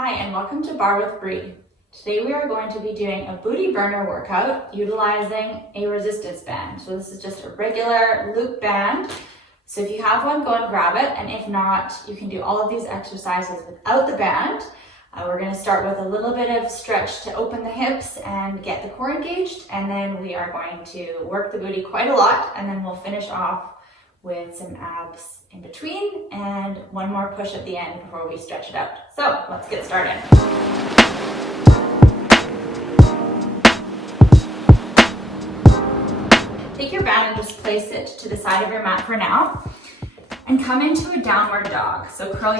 Hi, and welcome to Barre with Barre. Today we are going to be doing a booty burner workout utilizing a resistance band. So this is just a regular loop band. So if you have one, go and grab it. And if not, you can do all of these exercises without the band. We're going to start with a little bit of stretch to open the hips and get the core engaged. And then we are going to work the booty quite a lot. And then we'll finish off with some abs in between and one more push at the end before we stretch it out. So let's get started. Take your band and just place it to the side of your mat for now and come into a downward dog. So curl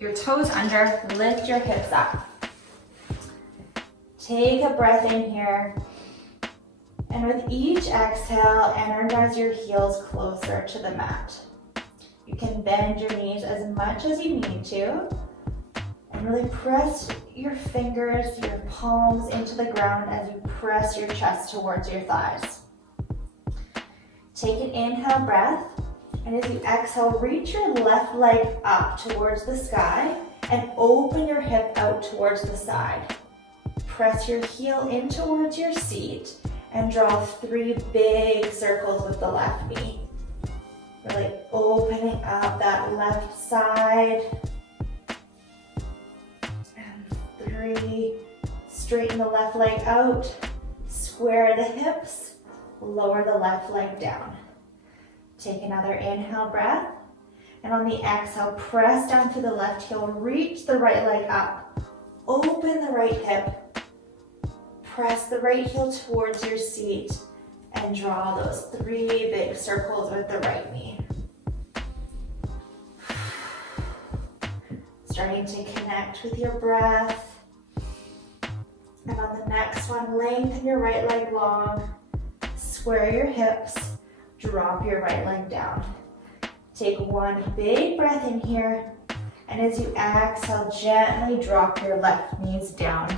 your toes under, lift your hips up. Take a breath in here. And with each exhale, energize your heels closer to the mat. You can bend your knees as much as you need to. And really press your fingers, your palms into the ground as you press your chest towards your thighs. Take an inhale breath. And as you exhale, reach your left leg up towards the sky and open your hip out towards the side. Press your heel in towards your seat and draw 3 big circles with the left knee. Really opening up that left side. And 3, straighten the left leg out, square the hips, lower the left leg down. Take another inhale breath. And on the exhale, press down through the left heel, reach the right leg up, open the right hip, press the right heel towards your seat and draw those 3 big circles with the right knee. Starting to connect with your breath. And on the next one, lengthen your right leg long, square your hips, drop your right leg down. Take 1 big breath in here, and as you exhale, gently drop your left knees down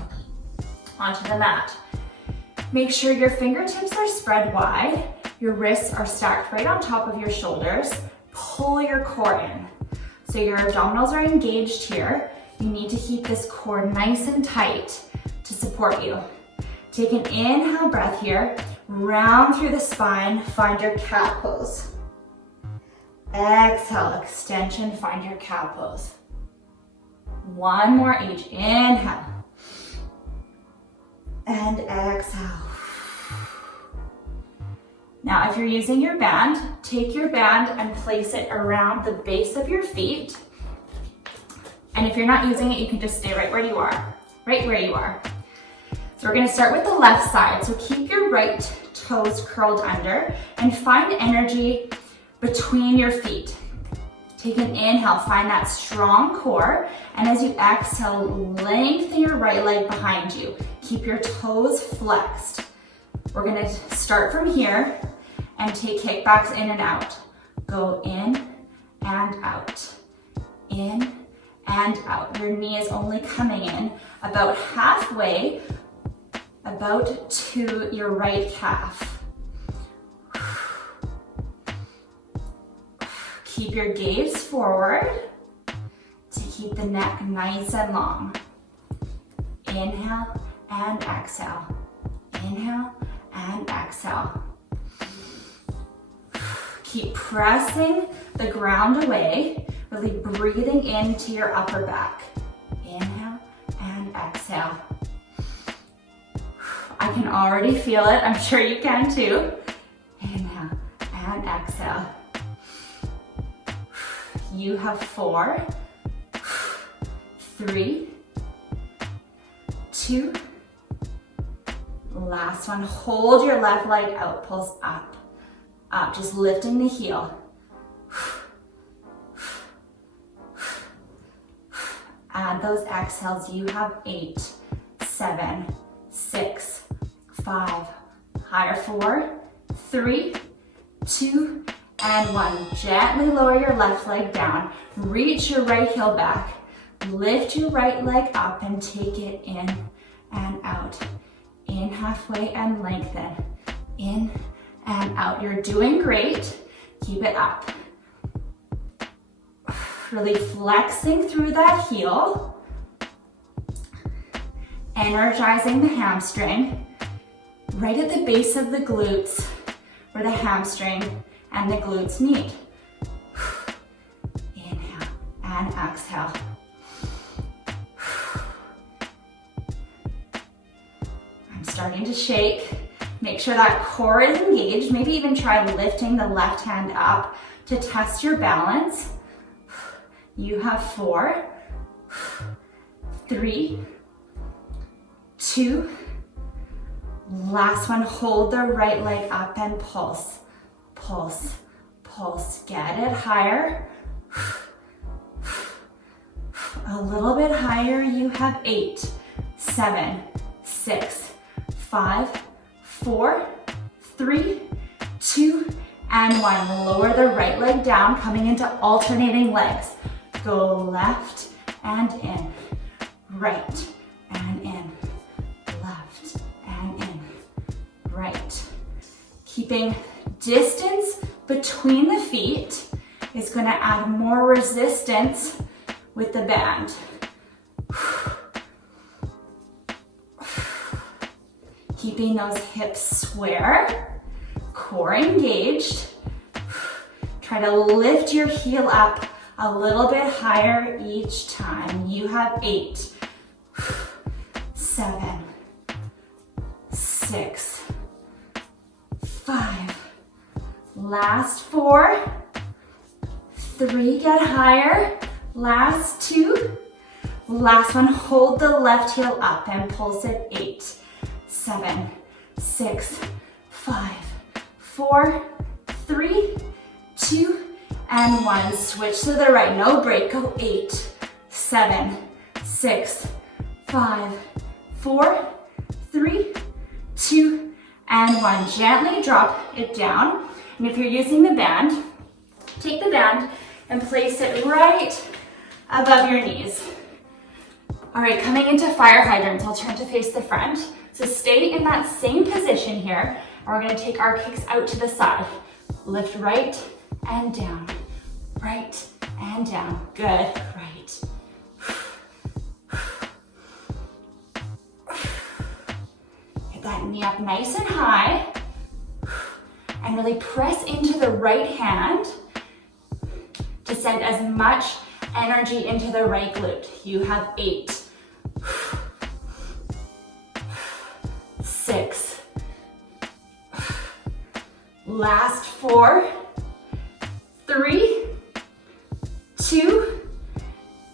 onto the mat. Make sure your fingertips are spread wide, your wrists are stacked right on top of your shoulders. Pull your core in. So your abdominals are engaged here. You need to keep this core nice and tight to support you. Take an inhale breath here, round through the spine, find your cat pose. Exhale, extension, find your cat pose. 1 more each, inhale. And exhale. Now, if you're using your band, take your band and place it around the base of your feet. And if you're not using it, you can just stay right where you are, So we're gonna start with the left side. So keep your right toes curled under and find energy between your feet. Take an inhale, find that strong core. And as you exhale, lengthen your right leg behind you. Keep your toes flexed. We're gonna start from here and take kickbacks in and out. Go in and out, in and out. Your knee is only coming in about halfway, about to your right calf. Keep your gaze forward to keep the neck nice and long. Inhale and exhale. Inhale and exhale. Keep pressing the ground away, really breathing into your upper back. Inhale and exhale. I can already feel it. I'm sure you can too. Inhale and exhale. You have 4, 3, 2, last one. Hold your left leg out, pulse up, up, just lifting the heel. Add those exhales. You have 8, 7, 6, 5, higher 4, 3, 2, and 1. Gently lower your left leg down. Reach your right heel back. Lift your right leg up and take it in and out. In halfway and lengthen. In and out. You're doing great. Keep it up. Really flexing through that heel. energizing the hamstring right at the base of the glutes where the hamstring and the glutes meet. Inhale and exhale. I'm starting to shake. Make sure that core is engaged. Maybe even try lifting the left hand up to test your balance. You have 4, 3, 2, last one, hold the right leg up and pulse, pulse, pulse. Get it higher. A little bit higher. You have 8, 7, 6, 5, 4, 3, 2, and 1. Lower the right leg down, coming into alternating legs. Go left and in, right and in, left and in, right. Keeping distance between the feet is going to add more resistance with the band. Keeping those hips square, core engaged. Try to lift your heel up a little bit higher each time. You have 8, 7, 6, 5. Last 4, 3, get higher. Last 2. Last one, hold the left heel up and pulse it. 8, 7, 6, 5, 4, 3, 2, and 1. Switch to the right, no break. Go 8, 7, 6, 5, 4, 3, 2, and 1. Gently drop it down. And if you're using the band, take the band and place it right above your knees. All right, coming into fire hydrants, I'll turn to face the front. So stay in that same position here, and we're gonna take our kicks out to the side. Lift right and down, right and down. Good, right. Get that knee up nice and high, and really press into the right hand to send as much energy into the right glute. You have 8, 6, last 4, 3, 2,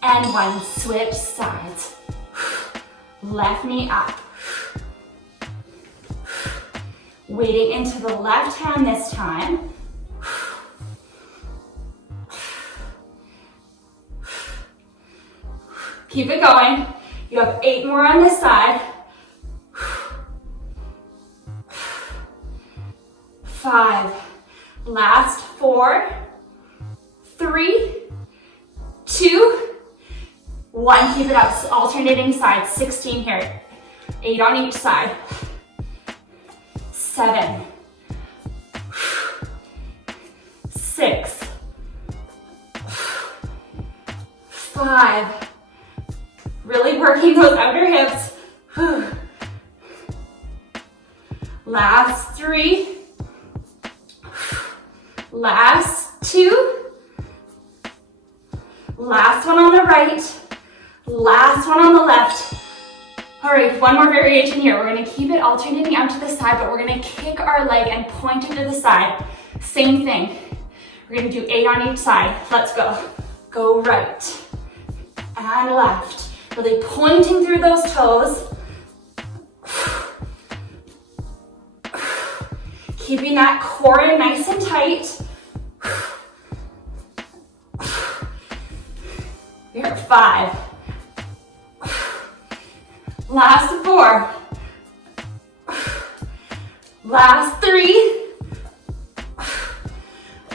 and 1. Switch sides. Left knee up. Weighting into the left hand this time. Keep it going. You have 8 more on this side. 5, last 4, 3, 2, 1. Keep it up, alternating sides. 16 here. 8 on each side. 7, 6, 5. Really working those outer hips. Last 3. Last 2. Last one on the right. Last one on the left. All right, one more variation here. We're gonna keep it alternating out to the side, but we're gonna kick our leg and point it to the side. Same thing. We're gonna do 8 on each side. Let's go. Go right and left. Really pointing through those toes. Keeping that core in nice and tight. You're at 5. Last 4. Last 3.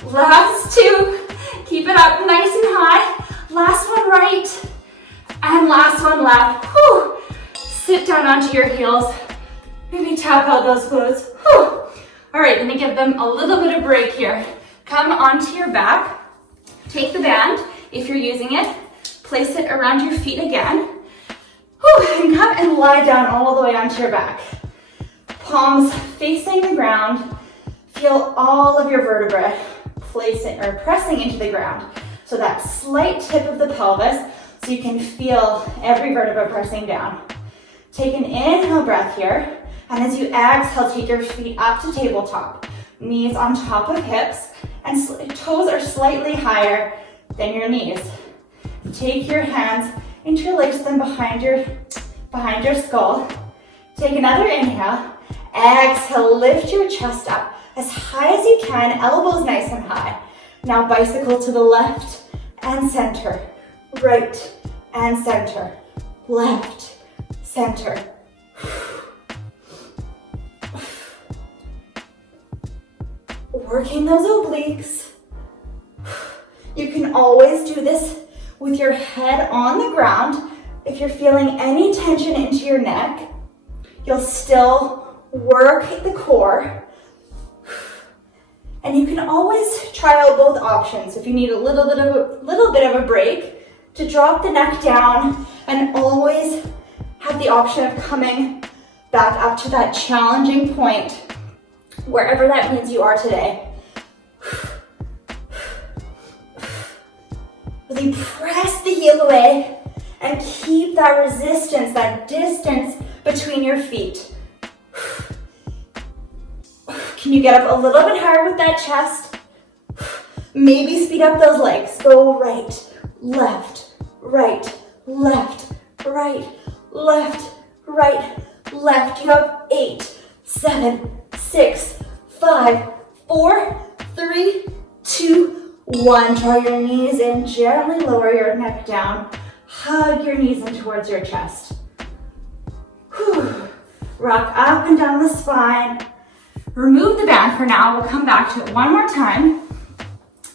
Last 2. Keep it up nice and high. Last one right. And last one left. Whew. Sit down onto your heels. Maybe tap out those glutes. Whew. All right, let me give them a little bit of break here. Come onto your back. Take the band, if you're using it. Place it around your feet again. Whew. And come and lie down all the way onto your back. Palms facing the ground. Feel all of your vertebrae pressing into the ground. So that slight tip of the pelvis, so you can feel every vertebra pressing down. Take an inhale breath here, and as you exhale, take your feet up to tabletop. Knees on top of hips, and toes are slightly higher than your knees. Take your hands, interlace them behind your skull. Take another inhale. Exhale, lift your chest up as high as you can, elbows nice and high. Now bicycle to the left and center, right and center, left, center. Working those obliques. You can always do this with your head on the ground. If you're feeling any tension into your neck, you'll still work the core. And you can always try out both options. If you need a little bit of a break, to drop the neck down, and always have the option of coming back up to that challenging point, wherever that means you are today. Really press the heel away and keep that resistance, that distance between your feet. Can you get up a little bit higher with that chest? Maybe speed up those legs. Go right, left, right, left, right, left, right, left. You have 8, 7, 6, 5, 4, 3, 2, 1. Draw your knees in, gently lower your neck down. Hug your knees in towards your chest. Whew. Rock up and down the spine. Remove the band for now. We'll come back to it one more time.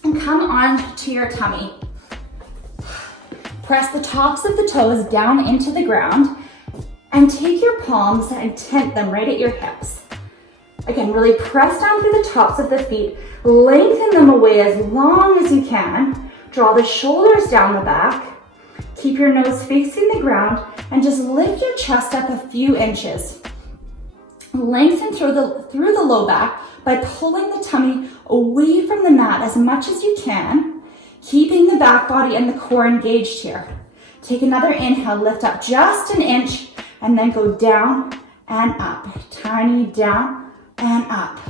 And come on to your tummy. Press the tops of the toes down into the ground. And take your palms and tent them right at your hips. Again, really press down through the tops of the feet. Lengthen them away as long as you can. Draw the shoulders down the back. Keep your nose facing the ground and just lift your chest up a few inches. Lengthen through the low back by pulling the tummy away from the mat as much as you can, keeping the back body and the core engaged here. Take another inhale, lift up just an inch, and then go down and up. Tiny down and up,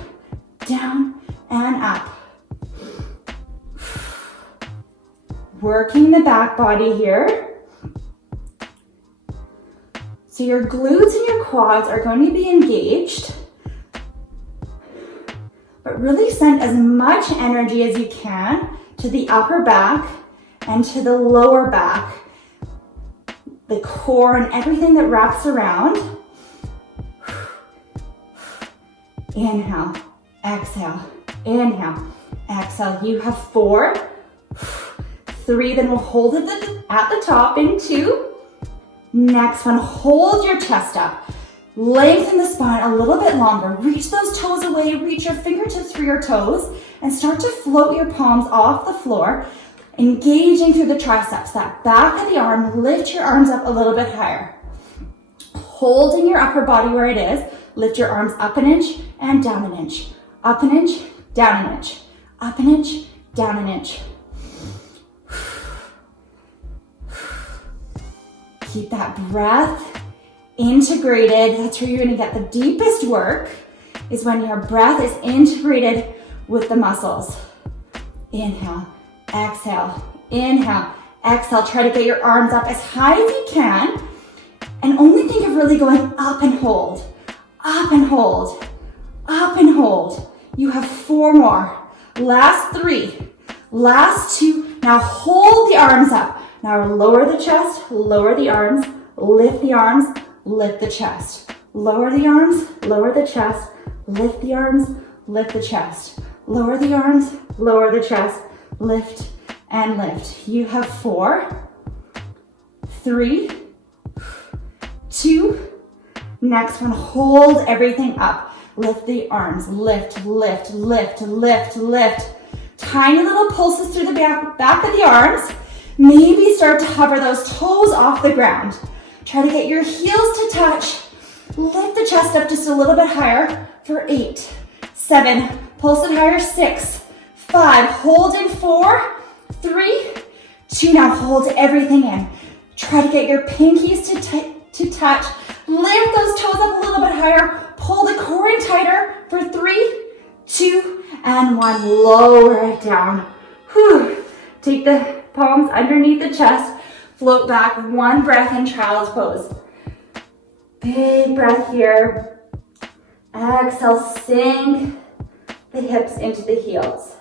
down and up. Working the back body here. So your glutes and your quads are going to be engaged, but really send as much energy as you can to the upper back and to the lower back, the core and everything that wraps around. Inhale, exhale, inhale, exhale. You have 4, 3, then we'll hold it at the top in 2. Next one, hold your chest up. Lengthen the spine a little bit longer. Reach those toes away, reach your fingertips for your toes, and start to float your palms off the floor, engaging through the triceps, that back of the arm. Lift your arms up a little bit higher. Holding your upper body where it is, lift your arms up an inch and down an inch. Up an inch, down an inch. Up an inch, down an inch. Keep that breath integrated. That's where you're gonna get the deepest work, is when your breath is integrated with the muscles. Inhale, exhale, inhale, exhale. Try to get your arms up as high as you can, and only think of really going up and hold, up and hold, up and hold. You have 4 more. Last 3, last 2. Now hold the arms up. Now lower the chest, lower the arms, lift the arms, lift the chest. Lower the arms, lower the chest, lift the arms, lift the chest. Lower the arms, lower the chest, lift and lift. You have 4, 3, 2. Next one, hold everything up. Lift the arms, lift, lift, lift, lift, lift. Tiny little pulses through the back of the arms. Maybe start to hover those toes off the ground. Try to get your heels to touch. Lift the chest up just a little bit higher for 8, 7, pulse it higher, 6, 5, hold in 4, 3, 2, now hold everything in. Try to get your pinkies to touch. Lift those toes up a little bit higher. Pull the core in tighter for 3, 2, and 1. Lower it down. Whew. Take the palms underneath the chest. Float back. One breath in child's pose. Big breath here. Exhale, sink the hips into the heels.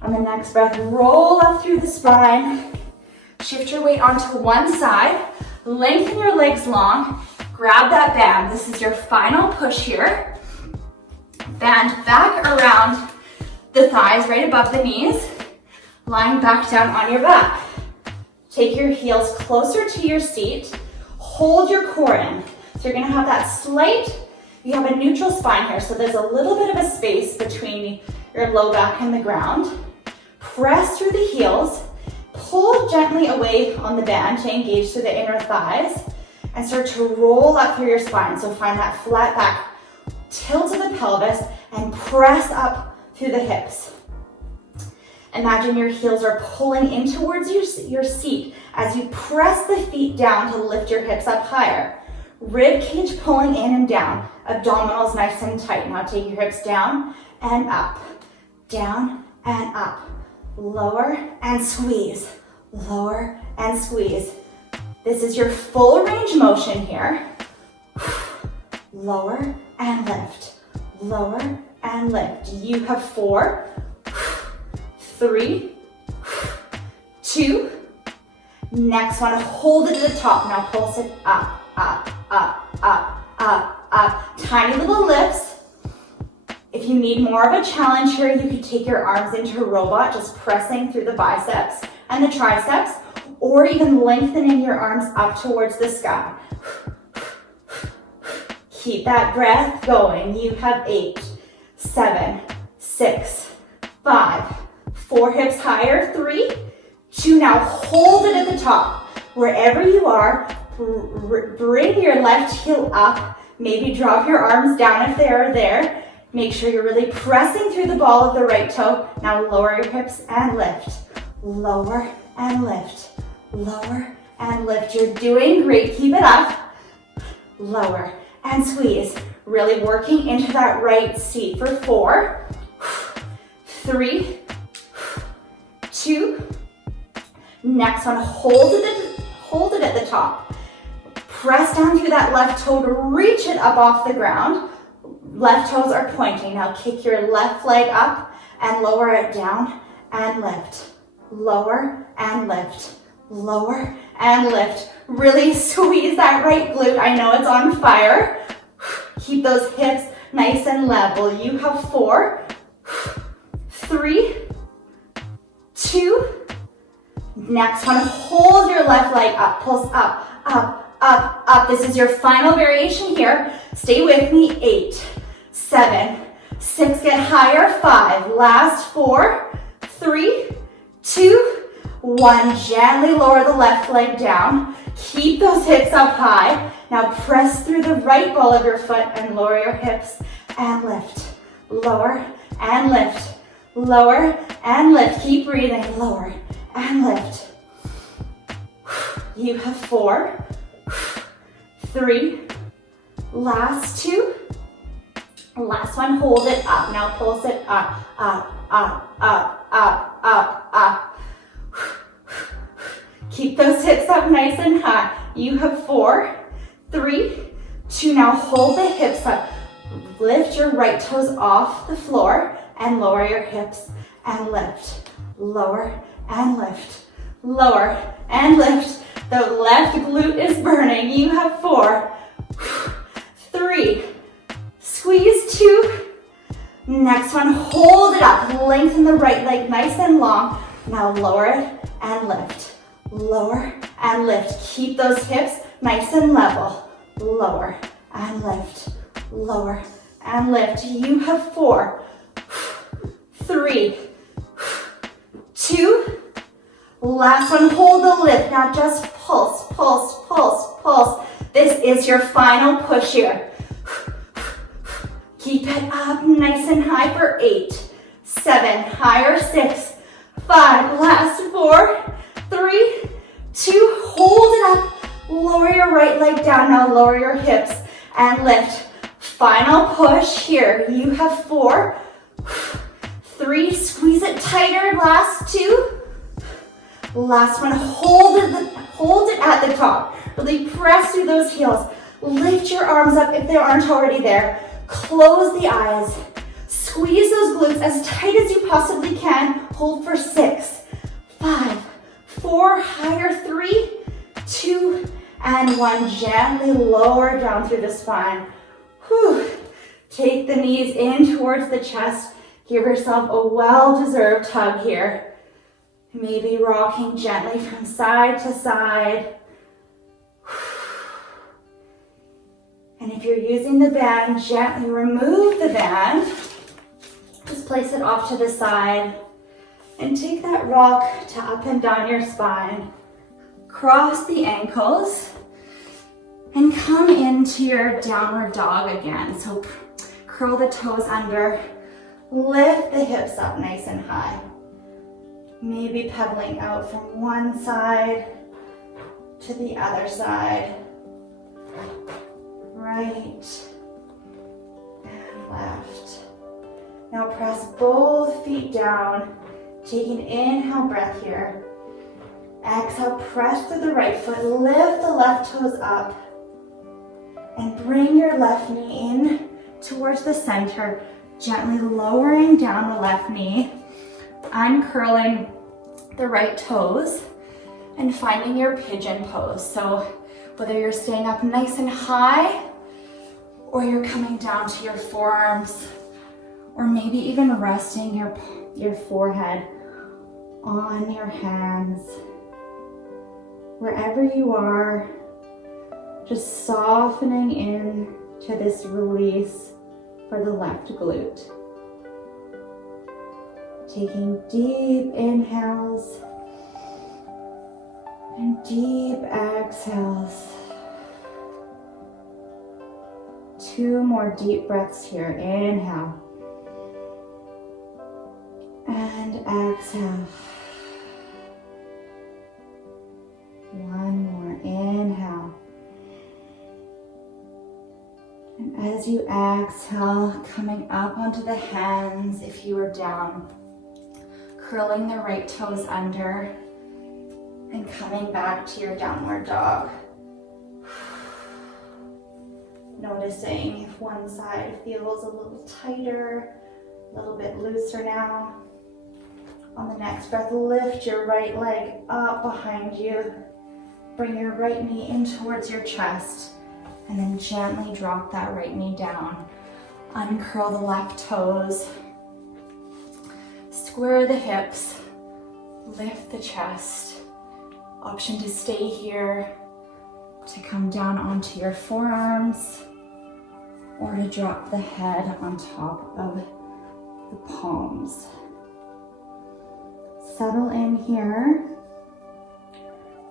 On the next breath, roll up through the spine. Shift your weight onto one side. Lengthen your legs long. Grab that band. This is your final push here. Band back around the thighs, right above the knees. Lying back down on your back. Take your heels closer to your seat. Hold your core in. So you're gonna have that slight, you have a neutral spine here, so there's a little bit of a space between your low back and the ground. Press through the heels. Pull gently away on the band to engage through the inner thighs and start to roll up through your spine. So find that flat back, tilt of the pelvis, and press up through the hips. Imagine your heels are pulling in towards your seat as you press the feet down to lift your hips up higher. Rib cage pulling in and down. Abdominals nice and tight. Now take your hips down and up, down and up. Lower and squeeze, lower and squeeze. This is your full range motion here. Lower and lift, lower and lift. You have 4, 3, 2. Next one, hold it to the top. Now pulse it up, up, up, up, up, up. Tiny little lifts. If you need more of a challenge here, you could take your arms into a robot, just pressing through the biceps and the triceps, or even lengthening your arms up towards the sky. Keep that breath going. You have 8, 7, 6, 5, 4 hips higher, 3, 2, now hold it at the top. Wherever you are, bring your left heel up, maybe drop your arms down if they are there. Make sure you're really pressing through the ball of the right toe. Now lower your hips and lift. Lower and lift. Lower and lift. You're doing great. Keep it up. Lower and squeeze. Really working into that right seat for 4, 3, 2. Next one, hold it at the top. Press down through that left toe to reach it up off the ground. Left toes are pointing. Now kick your left leg up and lower it down and lift. Lower and lift. Lower and lift. Really squeeze that right glute. I know it's on fire. Keep those hips nice and level. You have 4, 3, 2. Next one, hold your left leg up. Pulse up, up, up, up. This is your final variation here. Stay with me. 8, 7, 6, get higher, 5, last 4, 3, 2, 1. Gently lower the left leg down. Keep those hips up high. Now press through the right ball of your foot and lower your hips and lift. Lower and lift. Lower and lift. Keep breathing. Lower and lift. You have 4, 3, last 2. Last one, hold it up. Now pulse it up, up, up, up, up, up, up. Keep those hips up nice and high. You have 4, 3, 2. Now hold the hips up. Lift your right toes off the floor and lower your hips and lift. Lower and lift. Lower and lift. The left glute is burning. You have 4, 3, squeeze 2. Next one, hold it up. Lengthen the right leg nice and long. Now lower it and lift. Lower and lift. Keep those hips nice and level. Lower and lift. Lower and lift. You have 4, 3, 2. Last one, hold the lift. Now just pulse, pulse, pulse, pulse. This is your final push here. Keep it up nice and high for 8, 7, higher 6, 5, last 4, 3, 2, hold it up. Lower your right leg down. Now lower your hips and lift. Final push here. You have 4, 3, squeeze it tighter. Last 2. Last one, hold it at the top. Really press through those heels. Lift your arms up if they aren't already there. Close the eyes. Squeeze those glutes as tight as you possibly can. Hold for 6, 5, 4, higher 3, 2, and 1. Gently lower down through the spine. Whew. Take the knees in towards the chest. Give yourself a well-deserved hug here. Maybe rocking gently from side to side. And if you're using the band, gently remove the band. Just place it off to the side. And take that rock to up and down your spine. Cross the ankles. And come into your downward dog again. So curl the toes under. Lift the hips up nice and high. Maybe pedaling out from one side to the other side. Right and left. Now press both feet down. Take an inhale breath here. Exhale, press through the right foot. Lift the left toes up. And bring your left knee in towards the center. Gently lowering down the left knee. Uncurling the right toes. And finding your pigeon pose. So whether you're staying up nice and high, or you're coming down to your forearms, or maybe even resting your forehead on your hands. Wherever you are, just softening in to this release for the left glute. Taking deep inhales and deep exhales. 2 more deep breaths here. Inhale. And exhale. 1 more. Inhale. And as you exhale, coming up onto the hands if you are down. Curling the right toes under. And coming back to your downward dog. Noticing if one side feels a little tighter, a little bit looser now. On the next breath, lift your right leg up behind you. Bring your right knee in towards your chest. And then gently drop that right knee down. Uncurl the left toes. Square the hips. Lift the chest. Option to stay here, to come down onto your forearms, or to drop the head on top of the palms. Settle in here.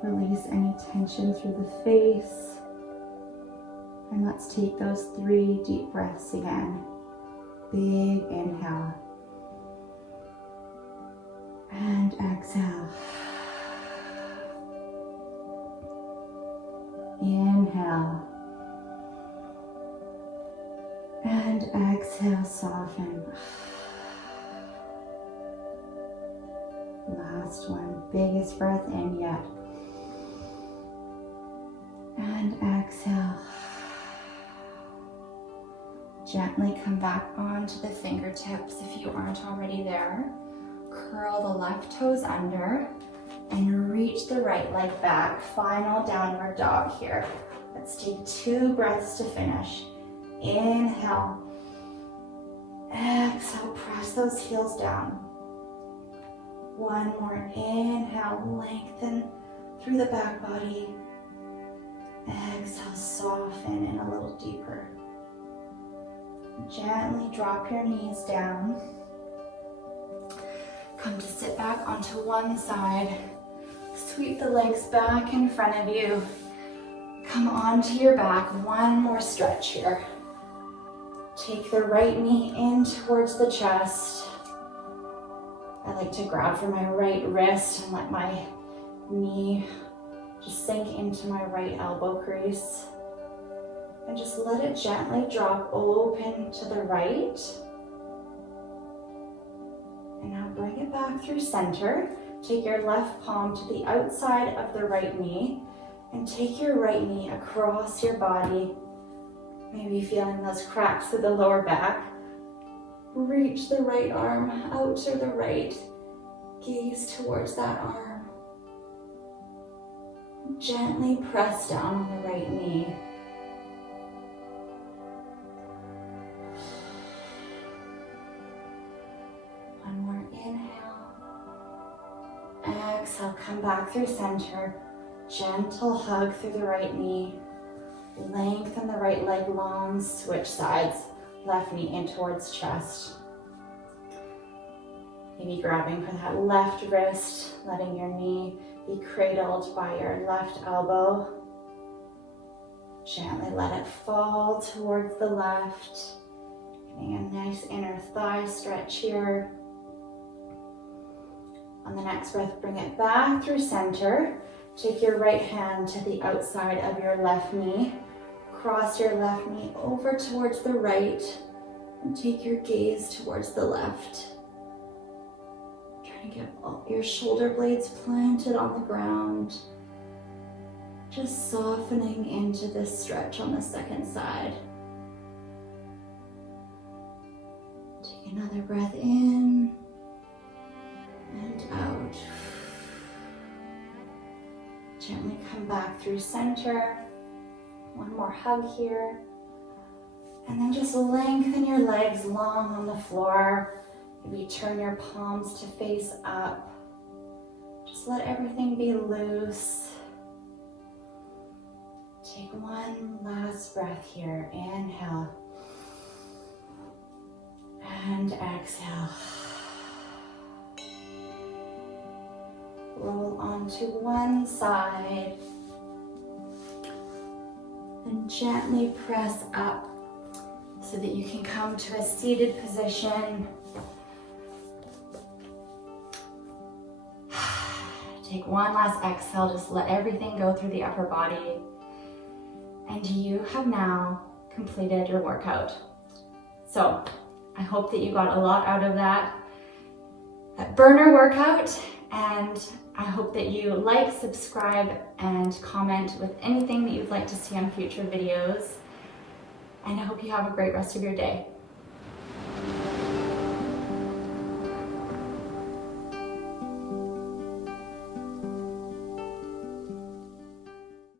Release any tension through the face. And let's take those 3 deep breaths again. Big inhale. And exhale. Inhale. And exhale, soften. Last one, biggest breath in yet. And exhale. Gently come back onto the fingertips if you aren't already there. Curl the left toes under and reach the right leg back. Final downward dog here. Let's take 2 breaths to finish. Inhale. Exhale, press those heels down. 1 more inhale, lengthen through the back body. Exhale, soften in a little deeper. Gently drop your knees down. Come to sit back onto one side. Sweep the legs back in front of you. Come onto your back. One more stretch here. Take the right knee in towards the chest. I like to grab for my right wrist and let my knee just sink into my right elbow crease. And just let it gently drop open to the right. And now bring it back through center. Take your left palm to the outside of the right knee and take your right knee across your body. Maybe feeling those cracks through the lower back. Reach the right arm out to the right. Gaze towards that arm. Gently press down on the right knee. One more inhale. Exhale, come back through center. Gentle hug through the right knee. Lengthen the right leg long, switch sides. Left knee in towards chest. Maybe grabbing for that left wrist, letting your knee be cradled by your left elbow. Gently let it fall towards the left. Getting a nice inner thigh stretch here. On the next breath, bring it back through center. Take your right hand to the outside of your left knee. Cross your left knee over towards the right and take your gaze towards the left. Try to get all your shoulder blades planted on the ground. Just softening into this stretch on the second side. Take another breath in and out. Gently come back through center. One more hug here. And then just lengthen your legs long on the floor. Maybe turn your palms to face up. Just let everything be loose. Take one last breath here. Inhale. And exhale. Roll onto one side. And gently press up so that you can come to a seated position. Take one last exhale, just let everything go through the upper body. And you have now completed your workout. So I hope that you got a lot out of that burner workout, and I hope that you like, subscribe, and comment with anything that you'd like to see on future videos. And I hope you have a great rest of your day.